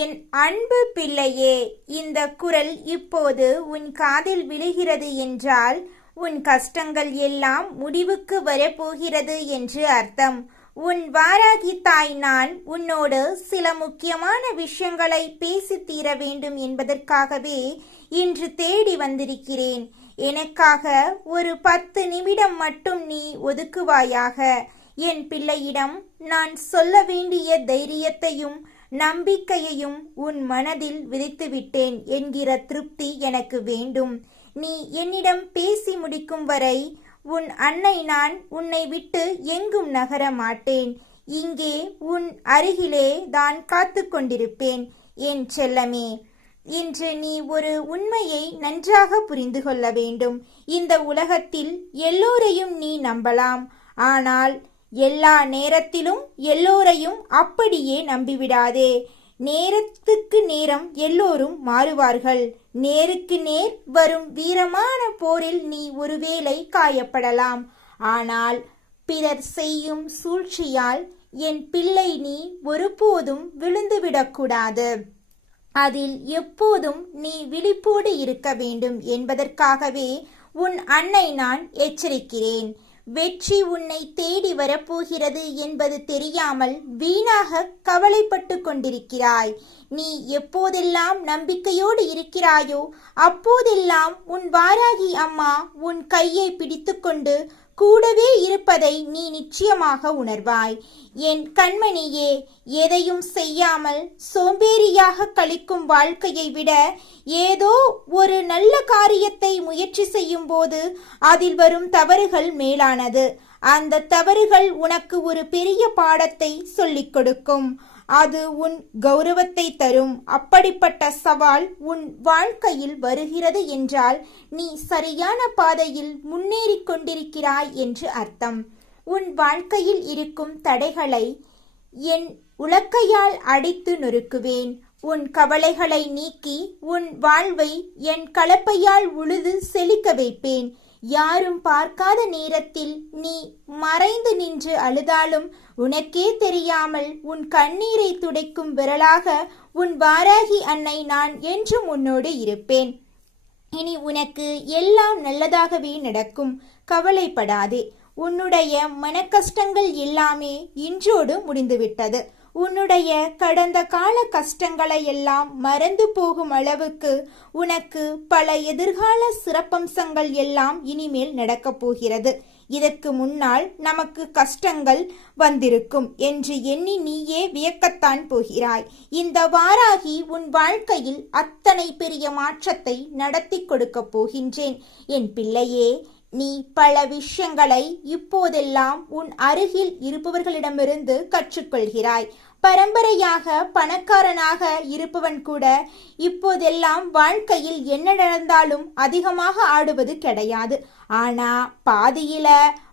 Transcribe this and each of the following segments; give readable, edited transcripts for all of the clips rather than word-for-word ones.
என் அன்பு பிள்ளையே, இந்த குரல் இப்போது உன் காதில் விழுகிறது என்றால் உன் கஷ்டங்கள் எல்லாம் முடிவுக்கு வரப்போகிறது என்று அர்த்தம். உன் வாராகி தாய் நான் உன்னோடு சில முக்கியமான விஷயங்களை பேசி தீர வேண்டும் என்பதற்காகவே இன்று தேடி வந்திருக்கிறேன். எனக்காக ஒரு 10 நிமிடம் மட்டும் நீ ஒதுக்குவாயாக. என் பிள்ளையிடம் நான் சொல்ல வேண்டிய தைரியத்தையும் நம்பிக்கையையும் உன் மனதில் விதைத்துவிட்டேன் என்கிற திருப்தி எனக்கு வேண்டும். நீ என்னிடம் பேசி முடிக்கும் வரை உன் அன்னை நான் உன்னை விட்டு எங்கும் நகர மாட்டேன். இங்கே உன் அருகிலே தான் காத்து கொண்டிருப்பேன் என் செல்லமே. இன்று நீ ஒரு உண்மையை நன்றாக புரிந்து கொள்ள வேண்டும். இந்த உலகத்தில் எல்லோரையும் நீ நம்பலாம், ஆனால் எல்லா நேரத்திலும் எல்லோரையும் அப்படியே நம்பிவிடாதே. நேரத்துக்கு நேரம் எல்லோரும் மாறுவார்கள். நேருக்கு நேர் வரும் வீரமான போரில் நீ ஒருவேளை காயப்படலாம். ஆனால் பிறர் செய்யும் சூழ்ச்சியால் என் பிள்ளை நீ ஒருபோதும் விழுந்துவிடக்கூடாது. அதில் எப்போதும் நீ விழிப்போடு இருக்க வேண்டும் என்பதற்காகவே உன் அன்னை நான் எச்சரிக்கிறேன். வெற்றி உன்னை தேடி வரப்போகிறது என்பது தெரியாமல் வீணாக கவலைப்பட்டு கொண்டிருக்கிறாய். நீ எப்போதெல்லாம் நம்பிக்கையோடு இருக்கிறாயோ அப்போதெல்லாம் உன் வாராகி அம்மா உன் கையை பிடித்துக்கொண்டு கூடவே இருப்பதை நீ நிச்சயமாக உணர்வாய். என் கண்மணியே, எதையும் செய்யாமல் சோம்பேறியாக கழிக்கும் வாழ்க்கையை விட ஏதோ ஒரு நல்ல காரியத்தை முயற்சி செய்யும் போது அதில் வரும் தவறுகள் மேலானது. அந்த தவறுகள் உனக்கு ஒரு பெரிய பாடத்தை சொல்லிக் கொடுக்கும். அது உன் கௌரவத்தை தரும். அப்படிப்பட்ட சவால் உன் வாழ்க்கையில் வருகிறது என்றால் நீ சரியான பாதையில் முன்னேறி கொண்டிருக்கிறாய் என்று அர்த்தம். உன் வாழ்க்கையில் இருக்கும் தடைகளை என் உலக்கையால் அடித்து நொறுக்குவேன். உன் கவலைகளை நீக்கி உன் வாழ்வை என் கலப்பையால் உழுது செழிக்க வைப்பேன். யாரும் பார்க்காத நேரத்தில் நீ மறைந்து நின்று அழுதாலும் உனக்கே தெரியாமல் உன் கண்ணீரை துடைக்கும் விரலாக உன் வாராகி அன்னை நான் என்றும் உன்னோடு இருப்பேன். இனி உனக்கு எல்லாம் நல்லதாகவே நடக்கும். கவலைப்படாதே. உன்னுடைய மனக்கஷ்டங்கள் எல்லாமே இன்றோடு முடிந்துவிட்டது. உன்னுடைய கடந்த கால கஷ்டங்களை எல்லாம் மறந்து போகும் அளவுக்கு உனக்கு பல எதிர்கால சிறப்பம்சங்கள் எல்லாம் இனிமேல் நடக்கப் போகிறது. இதற்கு முன்னால் நமக்கு கஷ்டங்கள் வந்திருக்கும் என்று எண்ணி நீயே வியக்கத்தான் போகிறாய். இந்த வாராகி உன் வாழ்க்கையில் அத்தனை பெரிய மாற்றத்தை நடத்தி கொடுக்க போகின்றேன் என் பிள்ளையே. நீ பல விஷயங்களை இப்போதெல்லாம் உன் அருகில் இருப்பவர்களிடமிருந்து கற்றுக்கொள்கிறாய். பரம்பரையாக பணக்காரனாக இருப்பவன் கூட இப்போதெல்லாம் வாழ்க்கையில் என்ன நடந்தாலும் அதிகமாக ஆடுவது கிடையாது. ஆனா பாதியில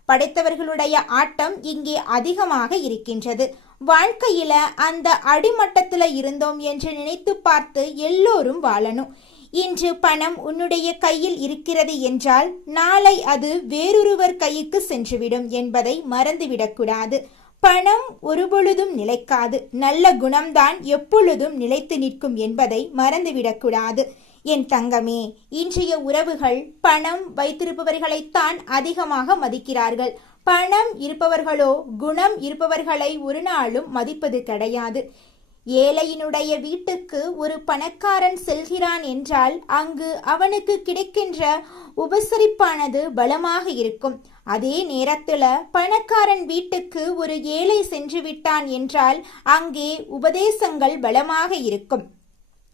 படைத்தவர்களுடைய ஆட்டம் இங்கே அதிகமாக இருக்கின்றது. வாழ்க்கையில அந்த அடிமட்டத்துல இருந்தோம் என்று நினைத்து பார்த்து எல்லோரும் வாழணும். இன்று பணம் உன்னுடைய கையில் இருக்கிறது என்றால் நாளை அது வேறொருவர் கைக்கு சென்றுவிடும் என்பதை மறந்துவிடக்கூடாது. பணம் ஒருபொழுதும் நிலைக்காது. நல்ல குணம்தான் எப்பொழுதும் நிலைத்து நிற்கும் என்பதை மறந்துவிடக்கூடாது என் தங்கமே. இன்றைய உறவுகள் பணம் வைத்திருப்பவர்களைத்தான் அதிகமாக மதிக்கிறார்கள். பணம் இருப்பவர்களோ குணம் இருப்பவர்களை ஒரு நாளும் மதிப்பது கிடையாது. ஏழையினுடைய வீட்டுக்கு ஒரு பணக்காரன் செல்கிறான் என்றால் அங்கு அவனுக்கு கிடைக்கின்ற உபசரிப்பானது பலமாக இருக்கும். அதே நேரத்துல பணக்காரன் வீட்டுக்கு ஒரு ஏழை சென்று விட்டான் என்றால் அங்கே உபதேசங்கள் பலமாக இருக்கும்.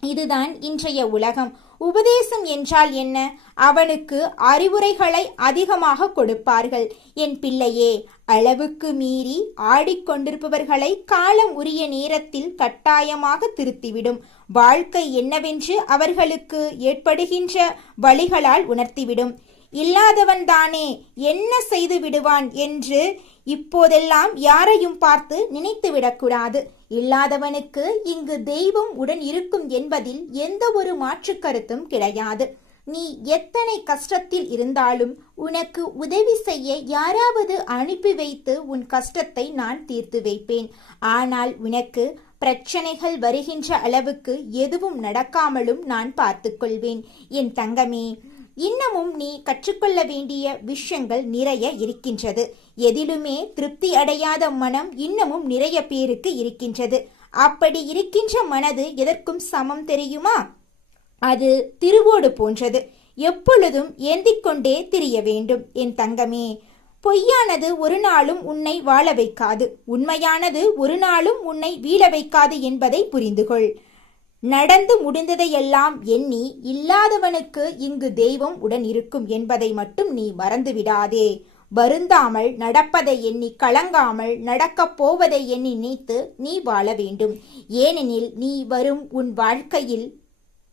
இதுதான் இன்றைய உலகம். உபதேசம் என்றால் என்ன? அவனுக்கு அறிவுரைகளை அதிகமாக கொடுப்பார்கள். என் பிள்ளையே, அளவுக்கு மீறி ஆடிக்கொண்டிருப்பவர்களை காலம் உரிய நேரத்தில் கட்டாயமாக திருத்திவிடும். வாழ்க்கை என்னவென்று அவர்களுக்கு ஏற்படுகின்ற வழிகளால் உணர்த்திவிடும். இல்லாதவன் தானே என்ன செய்து விடுவான் என்று இப்போதெல்லாம் யாரையும் பார்த்து நினைத்து விடக்கூடாது. இல்லாதவனுக்கு இங்கு தெய்வம் உடன் இருக்கும் என்பதில் எந்த ஒரு மாற்று கருத்தும் கிடையாது. நீ எத்தனை கஷ்டத்தில் இருந்தாலும் உனக்கு உதவி செய்ய யாராவது அனுப்பி வைத்து உன் கஷ்டத்தை நான் தீர்த்து வைப்பேன். ஆனால் உனக்கு பிரச்சனைகள் வருகின்ற அளவுக்கு எதுவும் நடக்காமலும் நான் பார்த்துக்கொள்வேன். என் தங்கமே, இன்னமும் நீ கற்றுக்கொள்ள வேண்டிய விஷயங்கள் நிறைய இருக்கின்றது. எதிலுமே திருப்தி அடையாத மனம் இன்னமும் நிறைய பேருக்கு இருக்கின்றது. அப்படி இருக்கின்ற மனது எதற்கும் சமம் தெரியுமா? அது திருவோடு போன்றது. எப்பொழுதும் ஏந்திக் கொண்டே திரிய வேண்டும். என் தங்கமே, பொய்யானது ஒரு நாளும் உன்னை வாழ வைக்காது, உண்மையானது ஒரு நாளும் உன்னை வீழ வைக்காது என்பதை புரிந்துகொள். நடந்து முடிந்ததையெல்லாம் எண்ணி இல்லாதவனுக்கு இங்கு தெய்வம் உடன் இருக்கும் என்பதை மட்டும் நீ மறந்துவிடாதே. வருந்தாமல் நடப்பதை எண்ணி கலங்காமல் நடக்கப் போவதை எண்ணி நினைத்து நீ வாழ வேண்டும். ஏனெனில் நீ வரும் உன் வாழ்க்கையில்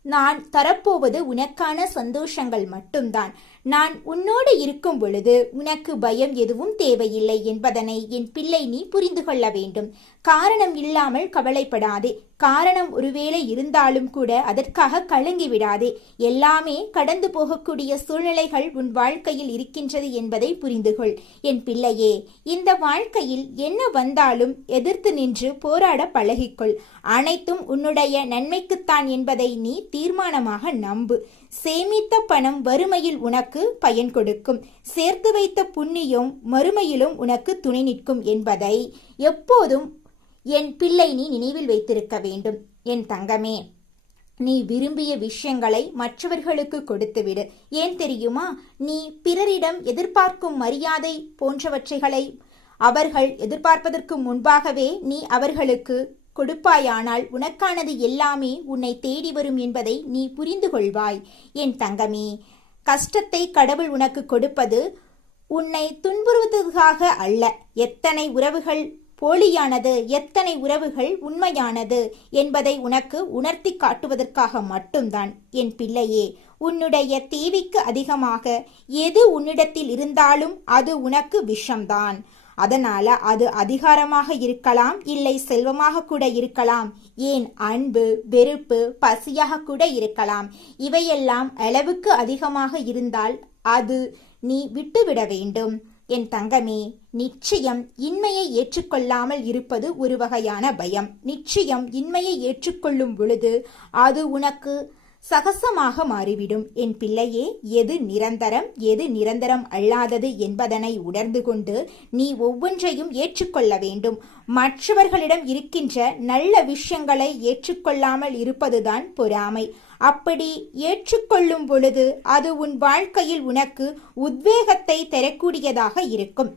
நான் தரப்போவது உனக்கான சந்தோஷங்கள் மட்டும்தான். நான் உன்னோடு இருக்கும் பொழுது உனக்கு பயம் எதுவும் தேவையில்லை என்பதனை என் பிள்ளை நீ புரிந்து கொள்ள வேண்டும். காரணம் இல்லாமல் கவலைப்படாதே. காரணம் ஒருவேளை இருந்தாலும் கூட அதற்காக கலங்கி விடாதே. எல்லாமே கடந்து போகக்கூடிய சூழ்நிலைகள் உன் வாழ்க்கையில் இருக்கின்றது என்பதை புரிந்துகொள். என் பிள்ளையே, இந்த வாழ்க்கையில் என்ன வந்தாலும் எதிர்த்து நின்று போராட பழகிக்கொள். அனைத்தும் உன்னுடைய நன்மைக்குத்தான் என்பதை நீ தீர்மானமாக நம்பு. சேமித்த பணம் வறுமையில் உனக்கு பயன் கொடுக்கும். சேர்த்து வைத்த புண்ணியம் மறுமையிலும் உனக்கு துணை நிற்கும் என்பதை எப்போதும் என் பிள்ளை நீ நினைவில் வைத்திருக்க வேண்டும். என் தங்கமே, நீ விரும்பிய விஷயங்களை மற்றவர்களுக்கு கொடுத்துவிடு. ஏன் தெரியுமா? நீ பிறரிடம் எதிர்பார்க்கும் மரியாதை போன்றவற்றைகளை அவர்கள் எதிர்பார்ப்பதற்கு முன்பாகவே நீ அவர்களுக்கு கொடுப்பாயானால் உனக்கானது எல்லாமே உன்னை தேடி வரும் என்பதை நீ புரிந்து கொள்வாய். என் தங்கமே, கஷ்டத்தை கடவுள் உனக்கு கொடுப்பது உன்னை துன்புறுவதற்காக அல்ல. எத்தனை உறவுகள் போலியானது, எத்தனை உறவுகள் உண்மையானது என்பதை உனக்கு உணர்த்தி காட்டுவதற்காக மட்டும்தான். என் பிள்ளையே, உன்னுடைய தேவைக்கு அதிகமாக எது உன்னிடத்தில் இருந்தாலும் அது உனக்கு விஷம்தான். அதனால அது அதிகாரமாக இருக்கலாம், இல்லை செல்வமாக கூட இருக்கலாம், ஏன் அன்பு, வெறுப்பு, பசியாக கூட இருக்கலாம். இவையெல்லாம் அளவுக்கு அதிகமாக இருந்தால் அது நீ விட்டுவிட வேண்டும். என் தங்கமே, நிச்சயம் இன்மையை ஏற்றுக்கொள்ளாமல் இருப்பது ஒரு வகையான பயம். நிச்சயம் இன்மையை ஏற்றுக்கொள்ளும் பொழுது அது உனக்கு சகசமாக மாறிவிடும். என் பிள்ளையே, எது நிரந்தரம் எது நிரந்தரம் அல்லாதது என்பதனை உணர்ந்து கொண்டு நீ ஒவ்வொன்றையும் ஏற்றுக்கொள்ள வேண்டும். மற்றவர்களிடம் இருக்கின்ற நல்ல விஷயங்களை ஏற்றுக்கொள்ளாமல் இருப்பதுதான் பொறாமை. அப்படி ஏற்றுக்கொள்ளும் பொழுது அது உன் வாழ்க்கையில் உனக்கு உத்வேகத்தை தரக்கூடியதாக இருக்கும்.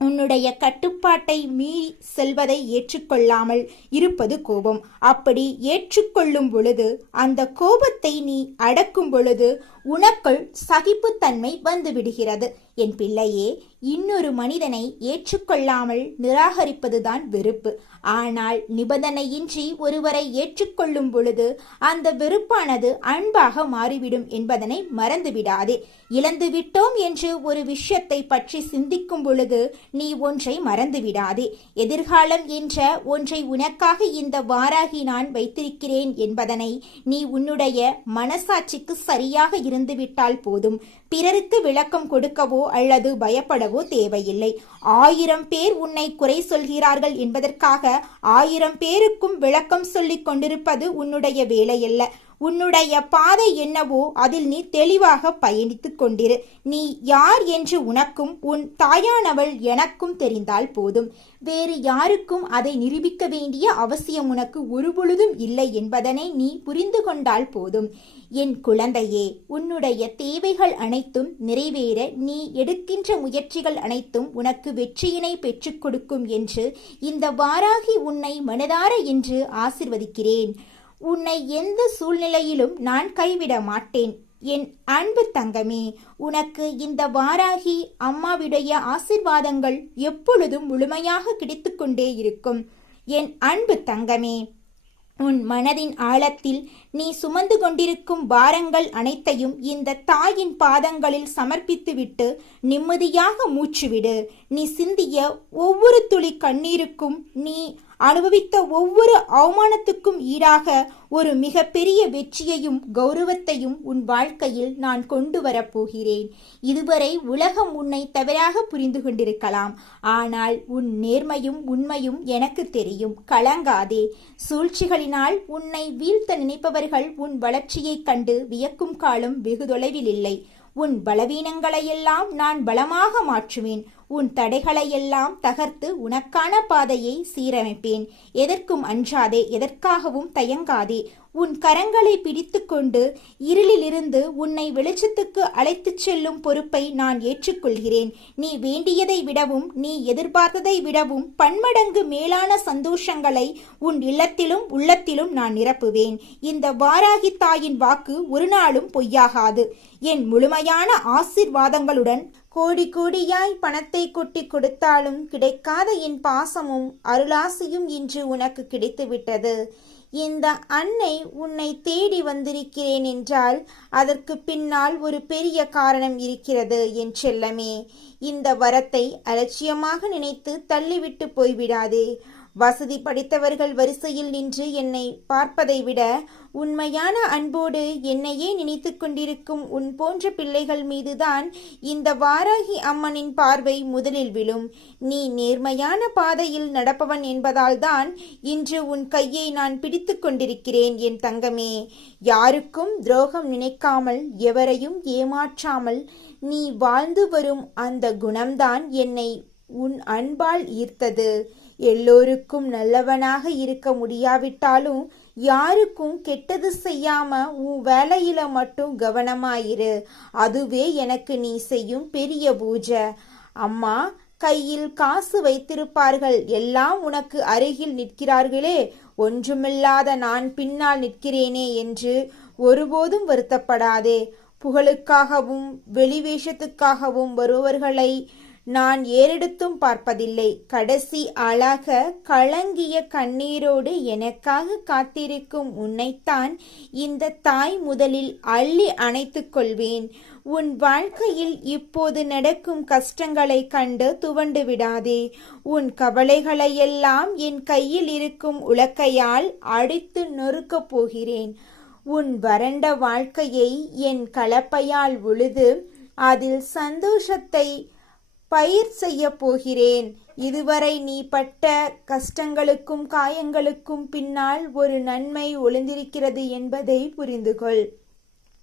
உன்னுடைய கட்டுப்பாட்டை மீறி செல்வதை ஏற்றுக்கொள்ளாமல் இருப்பது கோபம். அப்படி ஏற்றுக்கொள்ளும் பொழுது அந்த கோபத்தை நீ அடக்கும் பொழுது உனக்குள் சகிப்புத்தன்மை வந்துவிடுகிறது. என் பிள்ளையே, இன்னொரு மனிதனை ஏற்றுக்கொள்ளாமல் நிராகரிப்பதுதான் வெறுப்பு. ஆனால் நிபந்தனையின்றி ஒருவரை ஏற்றுக்கொள்ளும் பொழுது அந்த வெறுப்பானது அன்பாக மாறிவிடும் என்பதனை மறந்துவிடாதே. இழந்துவிட்டோம் என்று ஒரு விஷயத்தை பற்றி சிந்திக்கும் பொழுது நீ ஒன்றை மறந்துவிடாதே. எதிர்காலம் என்ற ஒன்றை உனக்காக இந்த வாராகி நான் வைத்திருக்கிறேன் என்பதனை நீ உன்னுடைய மனசாட்சிக்கு சரியாக இருந்துவிட்டால் போதும். பிறருக்கு விளக்கம் கொடுக்கவோ அல்லது பயப்படவோ தேவையில்லை. 1000 பேர் உன்னை குறை சொல்கிறார்கள் என்பதற்காக 1000 பேருக்கும் விளக்கம் சொல்லிக் கொண்டிருப்பது உன்னுடைய வேலையல்ல. உன்னுடைய பாதை என்னவோ அதில் நீ தெளிவாக பயணித்துக் கொண்டிரு. நீ யார் என்று உனக்கும் உன் தாயானவள் எனக்கும் தெரிந்தால் போதும். வேறு யாருக்கும் அதை நிரூபிக்க வேண்டிய அவசியம் உனக்கு ஒருபொழுதும் இல்லை என்பதனை நீ புரிந்து கொண்டால் போதும். என் குழந்தையே, உன்னுடைய தேவைகள் அனைத்தும் நிறைவேற நீ எடுக்கின்ற முயற்சிகள் அனைத்தும் உனக்கு வெற்றியினை பெற்றுக் கொடுக்கும் என்று இந்த வாராகி உன்னை மனதார என்று ஆசிர்வதிக்கிறேன். உன்னை எந்த சூழ்நிலையிலும் நான் கைவிட மாட்டேன். என் அன்பு தங்கமே, உனக்கு இந்த வாராகி அம்மாவுடைய ஆசிர்வாதங்கள் எப்பொழுதும் முழுமையாக கிடைத்துக்கொண்டே இருக்கும். என் அன்பு தங்கமே, உன் மனதின் ஆழத்தில் நீ சுமந்து கொண்டிருக்கும் பாரங்கள் அனைத்தையும் இந்த தாயின் பாதங்களில் சமர்ப்பித்துவிட்டு நிம்மதியாக மூச்சுவிடு. நீ சிந்திய ஒவ்வொரு துளி கண்ணீருக்கும், நீ அனுபவித்த ஒவ்வொரு அவமானத்துக்கும் ஈடாக ஒரு மிகப்பெரிய வெற்றியையும் கௌரவத்தையும் உன் வாழ்க்கையில் நான் கொண்டு வரப்போகிறேன். இதுவரை உலகம் உன்னை தவறாக புரிந்து கொண்டிருக்கலாம். ஆனால் உன் நேர்மையும் உண்மையும் எனக்கு தெரியும். கலங்காதே. சூழ்ச்சிகளினால் உன்னை வீழ்த்த நினைப்பவர்கள் உன் வளர்ச்சியைக் கண்டு வியக்கும் காலம் வெகு தொலைவில் இல்லை. உன் பலவீனங்களையெல்லாம் நான் பலமாக மாற்றுவேன். உன் தடைகளையெல்லாம் தகர்த்து உனக்கான பாதையை சீரமைப்பேன். எதற்கும் அஞ்சாதே, எதற்காகவும் தயங்காதே. உன் கரங்களை பிடித்து கொண்டு இருளிலிருந்து உன்னை வெளிச்சத்துக்கு அழைத்துச் செல்லும் பொறுப்பை நான் ஏற்றுக்கொள்கிறேன். நீ வேண்டியதை விடவும் நீ எதிர்பார்த்ததை விடவும் பன்மடங்கு மேலான சந்தோஷங்களை உன் இல்லத்திலும் உள்ளத்திலும் நான் நிரப்புவேன். இந்த வாராகி தாயின் வாக்கு ஒரு நாளும் பொய்யாகாது. என் முழுமையான ஆசீர்வாதங்களுடன் கோடி கோடியாய் பணத்தை கொட்டி கொடுத்தாலும் கிடைக்காத என் பாசமும் அருளாசியும் இன்று உனக்கு கிடைத்துவிட்டது. இந்த அன்னை உன்னை தேடி வந்திருக்கிறேன் என்றால் அதற்கு பின்னால் ஒரு பெரிய காரணம் இருக்கிறது என் செல்லமே. இந்த வரத்தை அலட்சியமாக நினைத்து தள்ளிவிட்டு போய்விடாதே. வசதி படைத்தவர்கள் வரிசையில் நின்று என்னை பார்ப்பதை விட உண்மையான அன்போடு என்னையே நினைத்து கொண்டிருக்கும் உன் போன்ற பிள்ளைகள் மீதுதான் இந்த வாராகி அம்மனின் பார்வை முதலில் விழும். நீ நேர்மையான பாதையில் நடப்பவன் என்பதால்தான் இன்று உன் கையை நான் பிடித்து கொண்டிருக்கிறேன் என் தங்கமே. யாருக்கும் துரோகம் நினைக்காமல் எவரையும் ஏமாற்றாமல் நீ வாழ்ந்து வரும் அந்த குணம்தான் என்னை உன் அன்பால் ஈர்த்தது. எல்லோருக்கும் நல்லவனாக இருக்க முடியாவிட்டாலும் யாருக்கும் கெட்டது செய்யாம உன் வேலையில மட்டும் கவனமாயிரு. அதுவே எனக்கு நீ செய்யும் பெரிய பூஜை. அம்மா கையில் காசு வைத்திருப்பார்கள், எல்லாம் உனக்கு அருகில் நிற்கிறார்களே, ஒன்றுமில்லாத நான் பின்னால் நிற்கிறேனே என்று ஒருபோதும் வருத்தப்படாதே. புகழுக்காகவும் வெளிவேஷத்துக்காகவும் வருபவர்களை நான் ஏறெடுத்தும் பார்ப்பதில்லை. கடைசி ஆளாக கலங்கிய கண்ணீரோடு எனக்காக காத்திருக்கும் உன்னைத்தான் இந்த தாய் முதலில் அள்ளி அணைத்துக் கொள்வேன். உன் வாழ்க்கையில் இப்போது நடக்கும் கஷ்டங்களை கண்டு துவண்டு விடாதே. உன் கவலைகளையெல்லாம் என் கையில் இருக்கும் உலக்கையால் அடித்து நொறுக்கப் போகிறேன். உன் வறண்ட வாழ்க்கையை என் கலப்பையால் உழுது அதில் சந்தோஷத்தை பயிர் செய்ய போகிறேன். இதுவரை நீ பட்ட கஷ்டங்களுக்கும் காயங்களுக்கும் பின்னால் ஒரு நன்மை ஒளிந்திருக்கிறது என்பதை புரிந்துகொள்.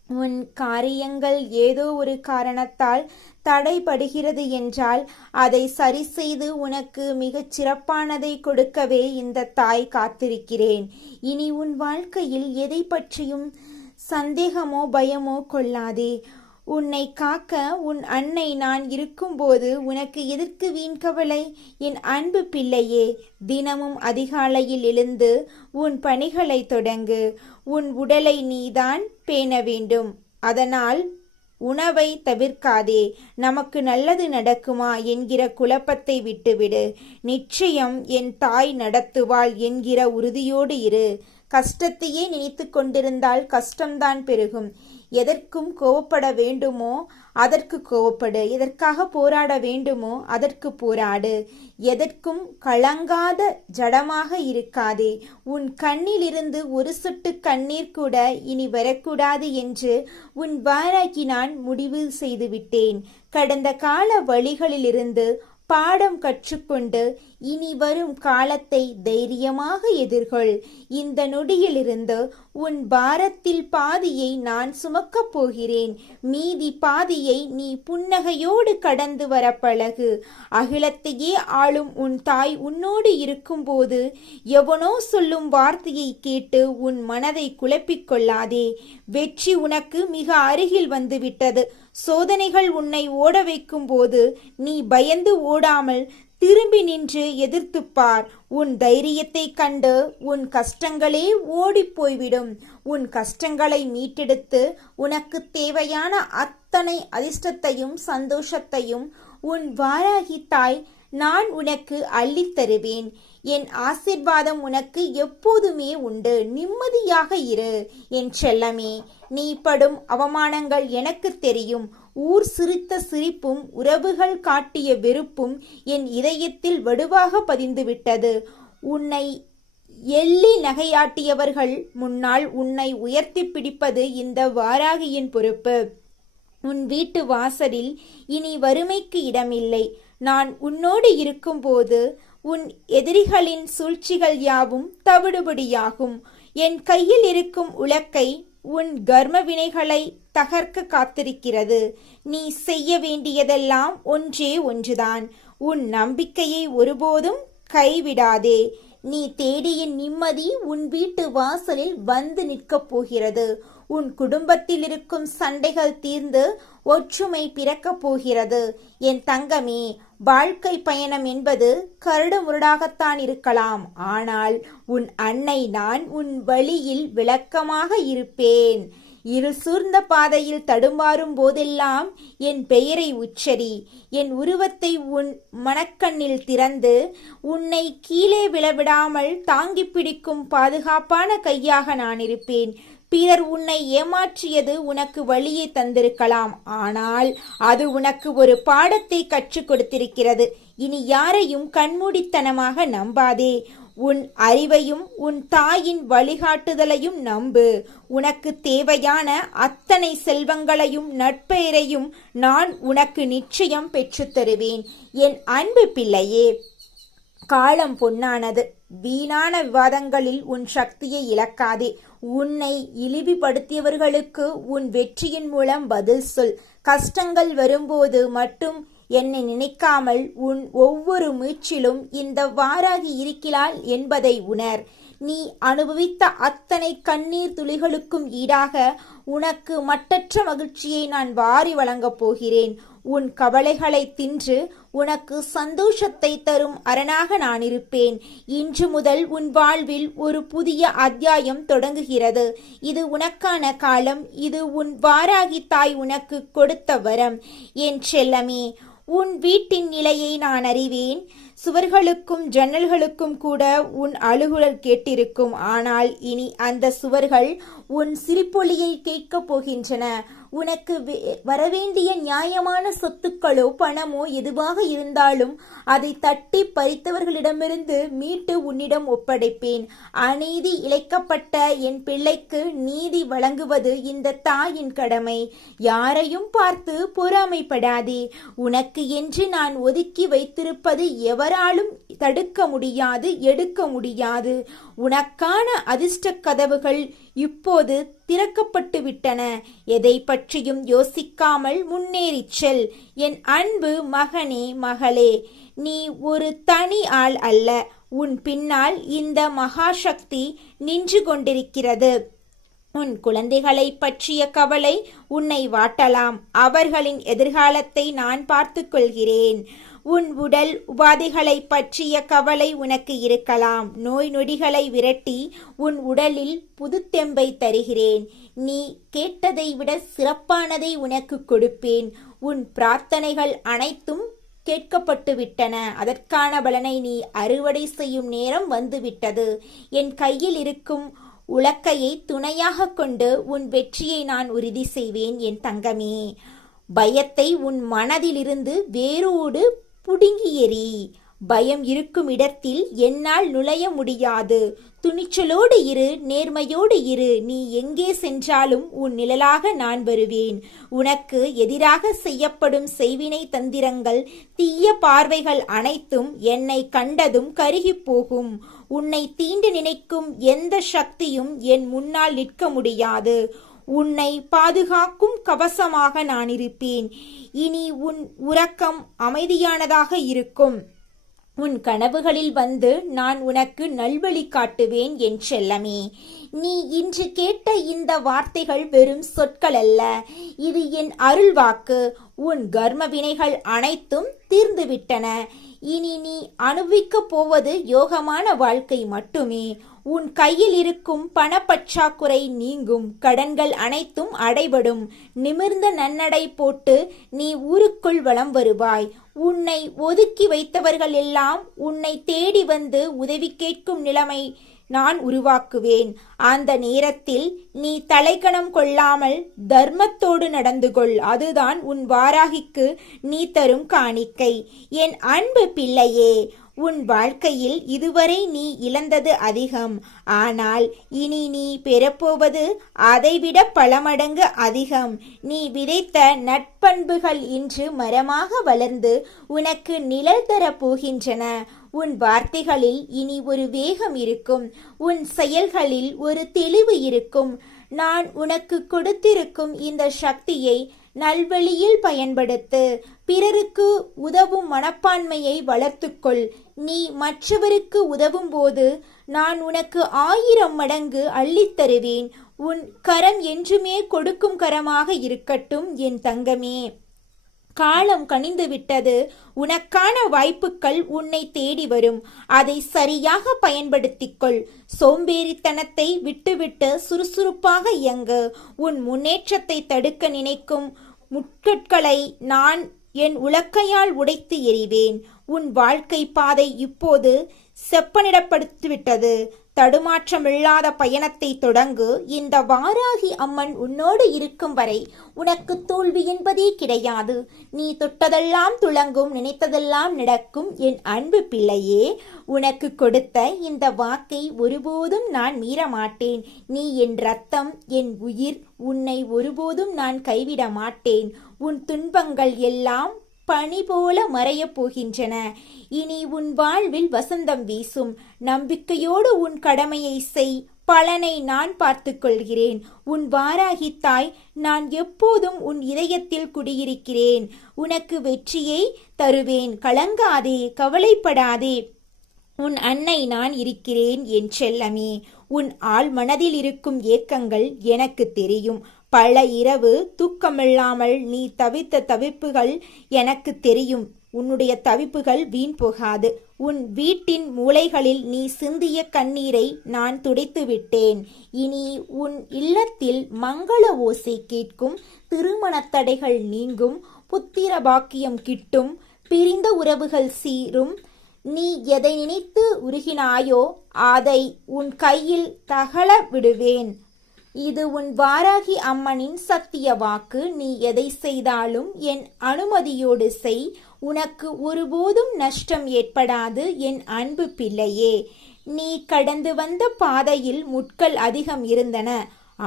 உன் காரியங்கள் ஏதோ ஒரு காரணத்தால் தடைபடுகிறது என்றால் அதை சரி செய்து உனக்கு மிகச் சிறப்பானதை கொடுக்கவே இந்த தாய் காத்திருக்கிறேன். இனி உன் வாழ்க்கையில் எதை பற்றியும் சந்தேகமோ பயமோ கொள்ளாதே. உன்னை காக்க உன் அன்னை நான் இருக்கும்போது உனக்கு எதற்கு வீண் கவலை? என் அன்பு பிள்ளையே, தினமும் அதிகாலையில் எழுந்து உன் பணிகளை தொடங்கு. உன் உடலை நீதான் பேண வேண்டும். அதனால் உணவை தவிர்க்காதே. நமக்கு நல்லது நடக்குமா என்கிற குழப்பத்தை விட்டுவிடு. நிச்சயம் என் தாய் நடத்துவாள் என்கிற உறுதியோடு இரு. கஷ்டத்தையே நினைத்து கொண்டிருந்தால் கஷ்டம்தான் பெருகும். எதற்கும் கோவப்பட வேண்டுமோ அதற்கு கோவப்படு. எதற்காக போராட வேண்டுமோ அதற்கு போராடு. எதற்கும் கலங்காத ஜடமாக இருக்காதே. உன் கண்ணிலிருந்து ஒரு சொட்டு கண்ணீர் கூட இனி வரக்கூடாது என்று உன் வாராகி நான் முடிவு செய்துவிட்டேன். கடந்த கால வழிகளிலிருந்து பாடம் கற்றுக்கொண்டு இனி வரும் காலத்தை தைரியமாக எதிர்கொள். இந்த நொடியிலிருந்து உன் பாரத்தில் பாதியை நான் சுமக்கப் போகிறேன். மீதி பாதியை நீ புன்னகையோடு கடந்து வர பழகு. அகிலத்தையே ஆளும் உன் தாய் உன்னோடு இருக்கும்போது எவனோ சொல்லும் வார்த்தையை கேட்டு உன் மனதை குழப்பிக் கொள்ளாதே. வெற்றி உனக்கு மிக அருகில் வந்துவிட்டது. சோதனைகள் உன்னை ஓட வைக்கும் போது நீ பயந்து ஓடாமல் திரும்பி நின்று எதிர்த்துப்பார். உன் தைரியத்தை கண்டு உன் கஷ்டங்களே ஓடி போய்விடும். உன் கஷ்டங்களை மீட்டெடுத்து உனக்கு தேவையான அத்தனை அதிர்ஷ்டத்தையும் சந்தோஷத்தையும் உன் வாராகி தாய் நான் உனக்கு அள்ளித் தருவேன். என் ஆசீர்வாதம் உனக்கு எப்போதுமே உண்டு. நிம்மதியாக இரு என் செல்லமே. நீ படும் அவமானங்கள் எனக்கு தெரியும். ஊர் சிரித்த சிரிப்பும் உறவுகள் காட்டிய வெறுப்பும் என் இதயத்தில் வடுவாக பதிந்துவிட்டது. உன்னை எள்ளி நகையாட்டியவர்கள் முன்னால் உன்னை உயர்த்தி பிடிப்பது இந்த வாராகியின் பொறுப்பு. உன் வீட்டு வாசலில் இனி வறுமைக்கு இடமில்லை. நான் உன்னோடு இருக்கும்போது உன் எதிரிகளின் சூழ்ச்சிகள் யாவும் தவிடுபடியாகும். என் கையில் இருக்கும் உலக்கை உன் கர்ம வினைகளை தகர்க்க காத்திருக்கிறது. நீ செய்ய வேண்டியதெல்லாம் ஒன்றே ஒன்றுதான். உன் நம்பிக்கையை ஒருபோதும் கைவிடாதே. நீ தேடிய நிம்மதி உன் வீட்டு வாசலில் வந்து நிற்கப் போகிறது. உன் குடும்பத்தில் இருக்கும் சண்டைகள் தீர்ந்து ஒற்றுமை பிறக்கப் போகிறது. என் தங்கமே, வாழ்க்கை பயணம் என்பது கரடு முரடாகத்தான் இருக்கலாம். ஆனால் உன் அன்னை நான் உன் வழியில் விளக்கமாக இருப்பேன். இருள் சூழ்ந்த பாதையில் தடுமாறும் போதெல்லாம் என் பெயரை உச்சரி. என் உருவத்தை உன் மனக்கண்ணில் திறந்து உன்னை கீழே விழவிடாமல் தாங்கி பிடிக்கும் பாதுகாப்பான கையாக நான் இருப்பேன். பிறர் உன்னை ஏமாற்றியது உனக்கு வழியை தந்திருக்கலாம். ஆனால் அது உனக்கு ஒரு பாடத்தை கற்றுக் கொடுத்திருக்கிறது. இனி யாரையும் கண்மூடித்தனமாக நம்பாதே. உன் அறிவையும் உன் தாயின் வழிகாட்டுதலையும் நம்பு. உனக்கு தேவையான அத்தனை செல்வங்களையும் நட்பெயரையும் நான் உனக்கு நிச்சயம் பெற்றுத் தருவேன். என் அன்பு பிள்ளையே, காலம் பொன்னானது. வீணான விவாதங்களில் உன் சக்தியை இழக்காதே. உன்னை இழிவுபடுத்தியவர்களுக்கு உன் வெற்றியின் மூலம் பதில் சொல். கஷ்டங்கள் வரும்போது மட்டும் என்னை நினைக்காமல் உன் ஒவ்வொரு மூச்சிலும் இந்த வாராகி இருக்கிறாள் என்பதை உணர். நீ அனுபவித்த அத்தனை கண்ணீர் துளிகளுக்கும் ஈடாக உனக்கு மட்டற்ற மகிழ்ச்சியை நான் வாரி வழங்கப் போகிறேன். உன் கவலைகளை தின்று உனக்கு சந்தோஷத்தை தரும் அரணாக நான் இருப்பேன். இன்று முதல் உன் வாழ்வில் ஒரு புதிய அத்தியாயம் தொடங்குகிறது. இது உனக்கான காலம். இது உன் வாராகி தாய் உனக்கு கொடுத்த வரம். என் செல்லமே, உன் வீட்டின் நிலையை நான் அறிவேன். சுவர்களுக்கும் ஜன்னல்களுக்கும் கூட உன் அழுகுரல் கேட்டிருக்கும். ஆனால் இனி அந்த சுவர்கள் உன் சிரிப்பொலியை கேட்கப் போகின்றன. உனக்கு வரவேண்டிய நியாயமான சொத்துக்களோ பணமோ எதுவாக இருந்தாலும் அதை தட்டி பறித்தவர்களிடமிருந்து மீட்டு உன்னிடம் ஒப்படைப்பேன். அநீதி இழைக்கப்பட்ட என் பிள்ளைக்கு நீதி வழங்குவது இந்த தாயின் கடமை. யாரையும் பார்த்து பொறாமைப்படாதே. உனக்கு என்று நான் ஒதுக்கி வைத்திருப்பது எவராலும் தடுக்க முடியாது, எடுக்க முடியாது. உனக்கான அதிர்ஷ்ட கதவுகள் இப்போது திறக்கப்பட்டு விட்டன. எதை பற்றியும் யோசிக்காமல் முன்னேறிச் செல். என் அன்பு மகனே, மகளே, நீ ஒரு தனி ஆள் அல்ல. உன் பின்னால் இந்த மகாசக்தி நின்று கொண்டிருக்கிறது. உன் குழந்தைகளை பற்றிய கவலை உன்னை வாட்டலாம். அவர்களின் எதிர்காலத்தை நான் பார்த்துக் கொள்கிறேன். உன் உடல் உபாதைகளை பற்றிய கவலை உனக்கு இருக்கலாம். நோய் நொடிகளை விரட்டி உன் உடலில் புதுத்தெம்பை தருகிறேன். நீ கேட்டதை விட சிறப்பானதை உனக்கு கொடுப்பேன். உன் பிரார்த்தனைகள் அனைத்தும் கேட்கப்பட்டு விட்டன. அதற்கான பலனை நீ அறுவடை செய்யும் நேரம் வந்துவிட்டது. என் கையில் இருக்கும் உலக்கையை துணையாக கொண்டு உன் வெற்றியை நான் உறுதி செய்வேன். என் தங்கமே, பயத்தை உன் மனதிலிருந்து வேரோடு புடுங்கி எறி. பயம் இருக்கும் இடத்தில் என்னால் நுழைய முடியாது. துணிச்சலோடு இரு, நேர்மையோடு இரு. நீ எங்கே சென்றாலும் உன் நிழலாக நான் வருவேன். உனக்கு எதிராக செய்யப்படும் செய்வினை தந்திரங்கள், தீய பார்வைகள் அனைத்தும் என்னை கண்டதும் கருகி போகும். உன்னை தீண்டு நினைக்கும் எந்த சக்தியும் என் முன்னால் நிற்க முடியாது. உன்னை பாதுகாக்கும் கவசமாக நான் இருப்பேன். இனி உன் உறக்கம் அமைதியானதாக இருக்கும். உன் கனவுகளில் வந்து நான் உனக்கு நல்வழி காட்டுவேன். என் செல்லமே, நீ இன்று கேட்ட இந்த வார்த்தைகள் வெறும் சொற்கள் அல்ல. இது என் அருள் வாக்கு. உன் கர்ம வினைகள் அனைத்தும் தீர்ந்துவிட்டன. இனி நீ அனுபவிக்கப் போவது யோகமான வாழ்க்கை மட்டுமே. உன் கையில் இருக்கும் பணப்பற்றாக்குறை நீங்கும். கடன்கள் அனைத்தும் அடைபடும். நிமிர்ந்த நன்னடை போட்டு நீ ஊருக்குள் வலம் வருவாய். உன்னை ஒதுக்கி வைத்தவர்கள் எல்லாம் உன்னை தேடி வந்து உதவி கேட்கும் நிலைமை நான் உருவாக்குவேன். அந்த நேரத்தில் நீ தலைக்கணம் கொள்ளாமல் தர்மத்தோடு நடந்து கொள். அதுதான் உன் வாராகிக்கு நீ தரும் காணிக்கை. என் அன்பு பிள்ளையே, உன் வாழ்க்கையில் இதுவரை நீ இழந்தது அதிகம். ஆனால் இனி நீ பெறப்போவது அதைவிட பல மடங்கு அதிகம். நீ விதைத்த நற்பண்புகள் இன்று மரமாக வளர்ந்து உனக்கு நிழல் தரப் போகின்றன. உன் வார்த்தைகளில் இனி ஒரு வேகம் இருக்கும். உன் செயல்களில் ஒரு தெளிவு இருக்கும். நான் உனக்கு கொடுத்திருக்கும் இந்த சக்தியை நல்வழியில் பயன்படுத்து. பிறருக்கு உதவும் மனப்பான்மையை வளர்த்துக்கொள். நீ மற்றவருக்கு உதவும் போது நான் உனக்கு 1000 மடங்கு அள்ளித்தருவேன். உன் கரம் என்றுமே கொடுக்கும் கரமாக இருக்கட்டும் என் தங்கமே. காலம் கனிந்து விட்டது. உனக்கான வாய்ப்புகள் உன்னை தேடி வரும். அதை சரியாக பயன்படுத்திக்கொள். சோம்பேறித்தனத்தை விட்டுவிட்டு சுறுசுறுப்பாக இயங்கு. உன் முன்னேற்றத்தை தடுக்க நினைக்கும் முட்கட்களை நான் என் உலக்கையால் உடைத்து எறிவேன். உன் வாழ்க்கை பாதை இப்போது செப்பனிடப்படுத்திவிட்டது. தடுமாற்றமில்லாத பயணத்தை தொடங்கு. இந்த வாராகி அம்மன் உன்னோடு இருக்கும் வரை உனக்கு தோல்வி என்பதே கிடையாது. நீ தொட்டதெல்லாம் துலங்கும், நினைத்ததெல்லாம் நடக்கும் என் அன்பு பிள்ளையே. உனக்கு கொடுத்த இந்த வாக்கை ஒருபோதும் நான் மீற மாட்டேன். நீ என் ரத்தம், என் உயிர். உன்னை ஒருபோதும் நான் கைவிட மாட்டேன். உன் துன்பங்கள் எல்லாம் பனி போல மறையப் போகின்றன. இனி உன் வாழ்வில் வசந்தம் வீசும். நம்பிக்கையோடு உன் கடமையை செய். பலனை நான் பார்த்துக் கொள்கிறேன். உன் வாராகி தாய் நான் எப்போதும் உன் இதயத்தில் குடியிருக்கிறேன். உனக்கு வெற்றியை தருவேன். கலங்காதே, கவலைப்படாதே. உன் அன்னை நான் இருக்கிறேன் என் செல்லமே. உன் ஆழ் மனதில் இருக்கும் ஏக்கங்கள் எனக்கு தெரியும். பல இரவு தூக்கமில்லாமல் நீ தவித்த தவிப்புகள் எனக்கு தெரியும். உன்னுடைய தவிப்புகள் வீண் போகாது. உன் வீட்டின் மூலைகளில் நீ சிந்திய கண்ணீரை நான் துடைத்து விட்டேன். இனி உன் இல்லத்தில் மங்கள ஓசை கேட்கும். திருமணத் தடைகள் நீங்கும். புத்திர பாக்கியம் கிட்டும். பிரிந்த உறவுகள் சீரும். நீ எதை நினைத்து உருகினாயோ அதை உன் கையில் தகல விடுவேன். இது உன் வாராகி அம்மனின் சத்திய வாக்கு. நீ எதை செய்தாலும் என் அனுமதியோடு செய். உனக்கு ஒருபோதும் நஷ்டம் ஏற்படாது என் அன்பு பிள்ளையே. நீ கடந்து வந்த பாதையில் முட்கள் அதிகம் இருந்தன.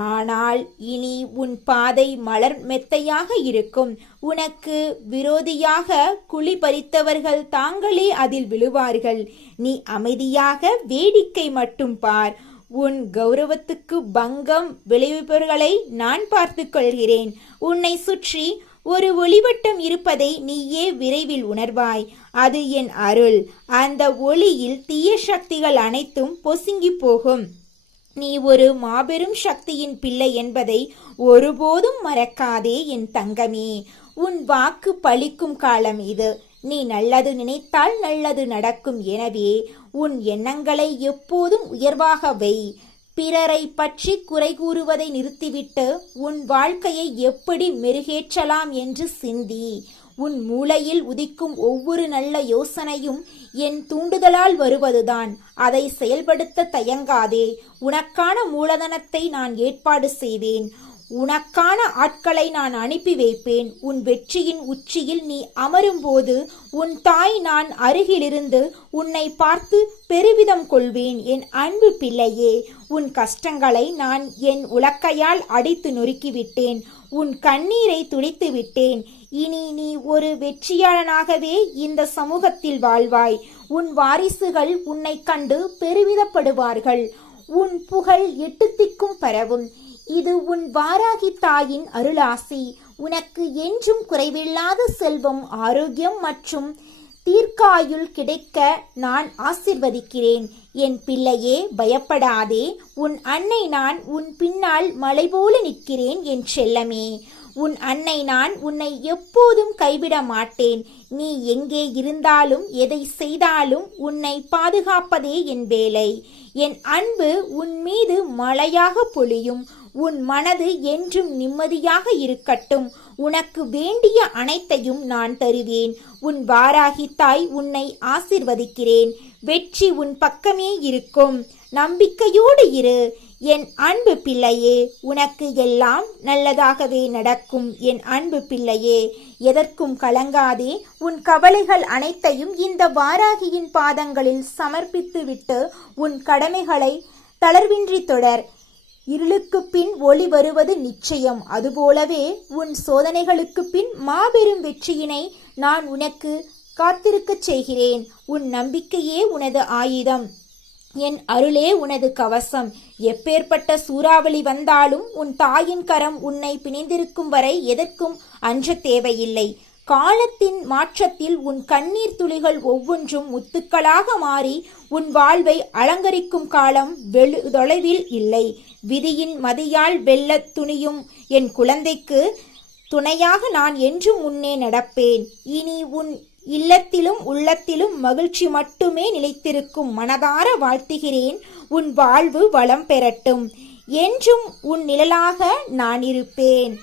ஆனால் இனி உன் பாதை மலர் மெத்தையாக இருக்கும். உனக்கு விரோதியாக குழி பறித்தவர்கள் தாங்களே அதில் விழுவார்கள். நீ அமைதியாக வேடிக்கை மட்டும் பார். உன் கௌரவத்துக்கு பங்கம் விளைவிப்பவர்களை நான் பார்த்து கொள்கிறேன். உன்னை சுற்றி ஒரு ஒளிவட்டம் இருப்பதை நீயே விரைவில் உணர்வாய். அது என் அருள். அந்த ஒளியில் தீய சக்திகள் அனைத்தும் பொசுங்கி போகும். நீ ஒரு மாபெரும் சக்தியின் பிள்ளை என்பதை ஒருபோதும் மறக்காதே என் தங்கமே. உன் வாக்கு பலிக்கும் காலம் இது. நீ நல்லது நினைத்தால் நல்லது நடக்கும். எனவே உன் எண்ணங்களை எப்போதும் உயர்வாக வை. பிறரை பற்றி குறை கூறுவதை நிறுத்திவிட்டு உன் வாழ்க்கையை எப்படி மெருகேற்றலாம் என்று சிந்தி. உன் மூளையில் உதிக்கும் ஒவ்வொரு நல்ல யோசனையும் என் தூண்டுதலால் வருவதுதான். அதை செயல்படுத்த தயங்காதே. உனக்கான மூலதனத்தை நான் ஏற்பாடு செய்வேன். உனக்கான ஆட்களை நான் அனுப்பி வைப்பேன். உன் வெற்றியின் உச்சியில் நீ அமரும்போது உன் தாய் நான் அருகிலிருந்து உன்னை பார்த்து பெருமிதம் கொள்வேன். என் அன்பு பிள்ளையே, உன் கஷ்டங்களை நான் என் உலக்கையால் அடித்து நொறுக்கிவிட்டேன். உன் கண்ணீரை துடைத்து விட்டேன். இனி நீ ஒரு வெற்றியாளனாகவே இந்த சமூகத்தில் வாழ்வாய். உன் வாரிசுகள் உன்னை கண்டு பெருமிதப்படுவார்கள். உன் புகழ் எட்டு திக்கும் பரவும். இது உன் வாராகி தாயின் அருளாசி. உனக்கு என்றும் குறைவில்லாத செல்வம், ஆரோக்கியம் மற்றும் தீர்க்காயுள் கிடைக்க நான் ஆசிர்வதிக்கிறேன். என் பிள்ளையே, பயப்படாதே. உன் அன்னை நான் உன் பின்னால் மலை போல நிற்கிறேன் என் செல்லமே. உன் அன்னை நான் உன்னை எப்போதும் கைவிட மாட்டேன். நீ எங்கே இருந்தாலும் எதை செய்தாலும் உன்னை பாதுகாப்பதே என் வேலை. என் அன்பு உன் மீது மழையாக பொழியும். உன் மனது என்றும் நிம்மதியாக இருக்கட்டும். உனக்கு வேண்டிய அனைத்தையும் நான் தருவேன். உன் வாராகி தாய் உன்னை ஆசிர்வதிக்கிறேன். வெற்றி உன் பக்கமே இருக்கும். நம்பிக்கையோடு இரு. என் அன்பு பிள்ளையே, உனக்கு எல்லாம் நல்லதாகவே நடக்கும். என் அன்பு பிள்ளையே, எதற்கும் கலங்காதே. உன் கவலைகள் அனைத்தையும் இந்த வாராகியின் பாதங்களில் சமர்ப்பித்துவிட்டு உன் கடமைகளை தளர்வின்றி தொடர். இருளுக்கு பின் ஒளி வருவது நிச்சயம். அதுபோலவே உன் சோதனைகளுக்கு பின் மாபெரும் வெற்றியினை நான் உனக்கு காத்திருக்கச் செய்கிறேன். உன் நம்பிக்கையே உனது ஆயுதம், என் அருளே உனது கவசம். எப்பேற்பட்ட சூறாவளி வந்தாலும் உன் தாயின் கரம் உன்னை பிணைந்திருக்கும் வரை எதற்கும் அஞ்ச தேவையில்லை. காலத்தின் மாற்றத்தில் உன் கண்ணீர் துளிகள் ஒவ்வொன்றும் முத்துக்களாக மாறி உன் வாழ்வை அலங்கரிக்கும் காலம் தொலைவில் இல்லை. விதியின் மதியால் வெல்ல துணியும் என் குழந்தைக்கு துணையாக நான் என்றும் முன்னே நடப்பேன். இனி உன் இல்லத்திலும் உள்ளத்திலும் மகிழ்ச்சி மட்டுமே நிலைத்திருக்கும். மனதார வாழ்த்துகிறேன். உன் வாழ்வு வளம் பெறட்டும். என்றும் உன் நிழலாக நான் இருப்பேன்.